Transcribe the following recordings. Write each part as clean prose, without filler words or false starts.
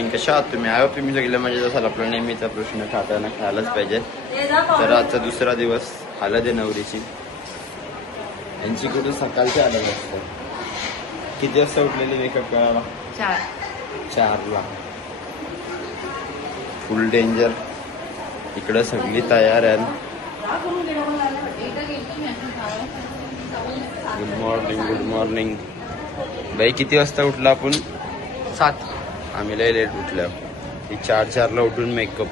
Morning. कशा आहात तुम्ही? आय होप तुम्ही सगळे मजेत असाल. आपला नेहमीचा प्रश्न खाताना खायलाच पाहिजे. तर आजचा दुसरा दिवस हळद आहे नवरीची. यांची कुठे सकाळची हळद असते. किती वाजता उठलेली मेकअप करायला? 4ला. Full danger. इकडं सगळी तयार आहे. Good morning. Good morning. बाई किती वाजता उठला आपण? 7. आम्ही लय लेट उठल्या. 4ला उठून मेकअप.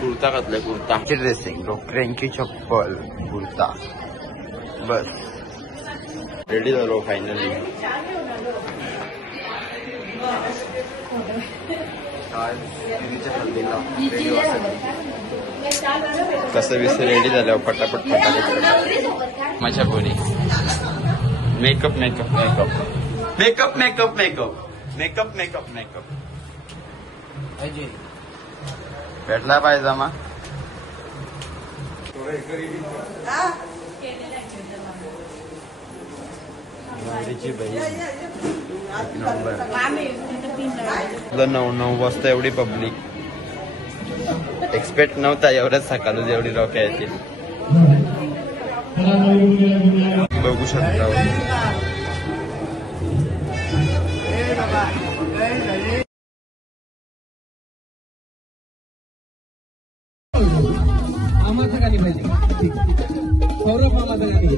कुर्ता घातलाय. कुर्ता ड्रेसिंग. डॉक्टरांची चप्पल. कुर्ता. बस रेडी झालो फायनली. कसं विस रेडी झाल्यावर पटापट फटाफट माझ्या बोनी. Makeup makeup makeup makeup makeup makeup makeup makeup makeup भेटला पायजामा. बाई 9 वाजता एवढी पब्लिक. एक्सपेक्ट नव्हता एवढ्याच सकाळच एवढी लोक येतील. बघू शकता. आम्हाचं गाणी पाहिजे. सौरभ मामाचं गाणी.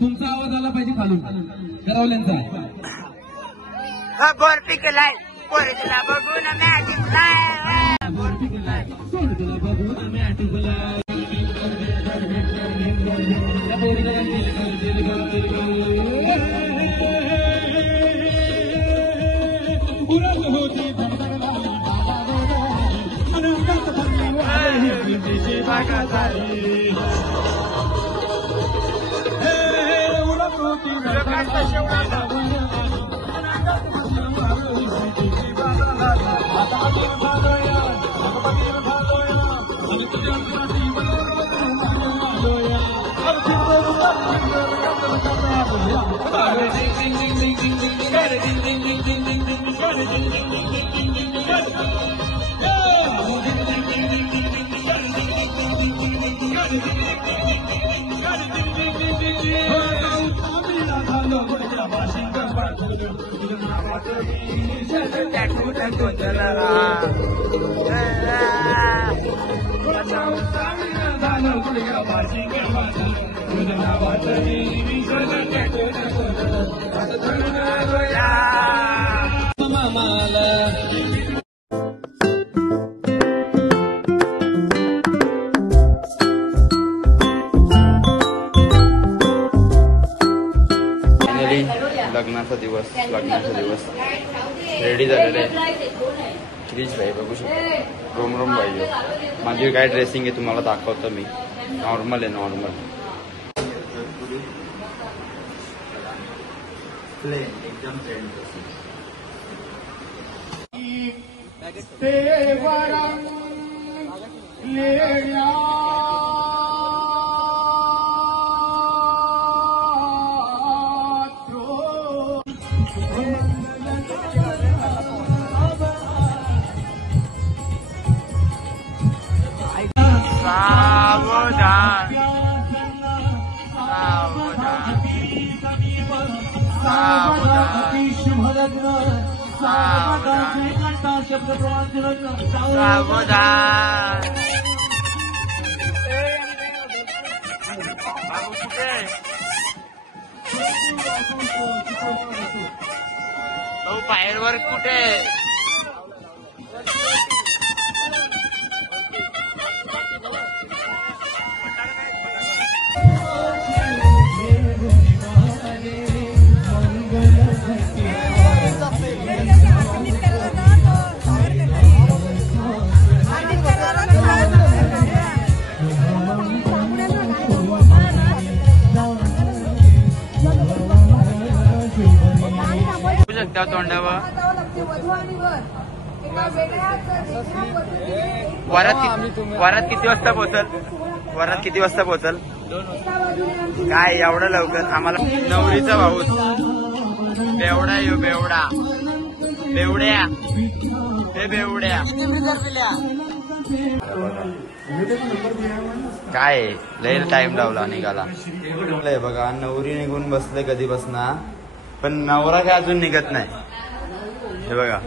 तुमचा आवाज आला पाहिजे खालून करवल्यांचा. बोर पिकलाय पोरीला बघून मॅजिक लाय. बोर पिकलाय पोरीला बघून मॅजिक लाय. Hallelujah. लग्नाचा दिवस रेडी झालेला आहे. क्रिश भाई बघू शकतो. रोम रोम भाई माझी काय ड्रेसिंग आहे तुम्हाला दाखवतो मी. नॉर्मल आहे नॉर्मल. एकदम ट्रेंड फायरवर्क कुठे? शकता तोंडावर वरात किती वाजता पोहोचल? वरात किती वाजता पोहोचल? काय एवढं लवकर? आम्हाला नवरीचा भाऊच बेवडा येऊ बेवडा बेवड्या हे बेवड्या काय लय टाइम लावला निघाला. बघा नवरी निघून बसले कधी बसना पण नवरा काय अजून निघत नाही. हे बघा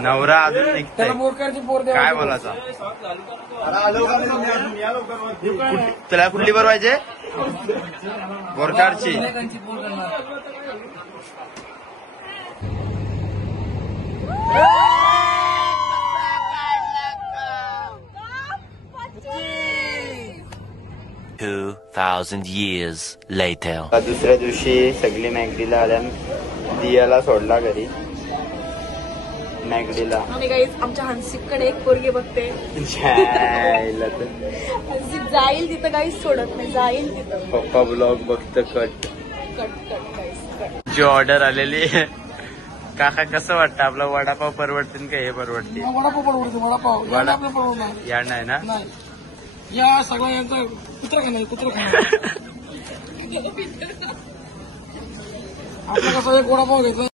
नवरा अजून निघतोय. काय बोलायचं? तुला कुठली बरवायचे? बोरकारची. years later. दुसऱ्या दिवशी सगळी मॅगडीला आल्या. दियाला सोडला घरी मॅगडीला. आणि गाईज आमच्या हंसिककडे एक पोरगी बघते. हंसिक जाईल तिथं काहीच सोडत नाही. जाईल तिथं. पप्पा ब्लॉग बघत कट जी ऑर्डर आलेली आहे. काका कसं वाटतं आपला वडापाव परवडतील का हे परवडते? वडापाव परवडते. वडापाव या नाही ना या सगळं यांचं कुत्र खाणार आपलं कसं एक वडापाव घेतला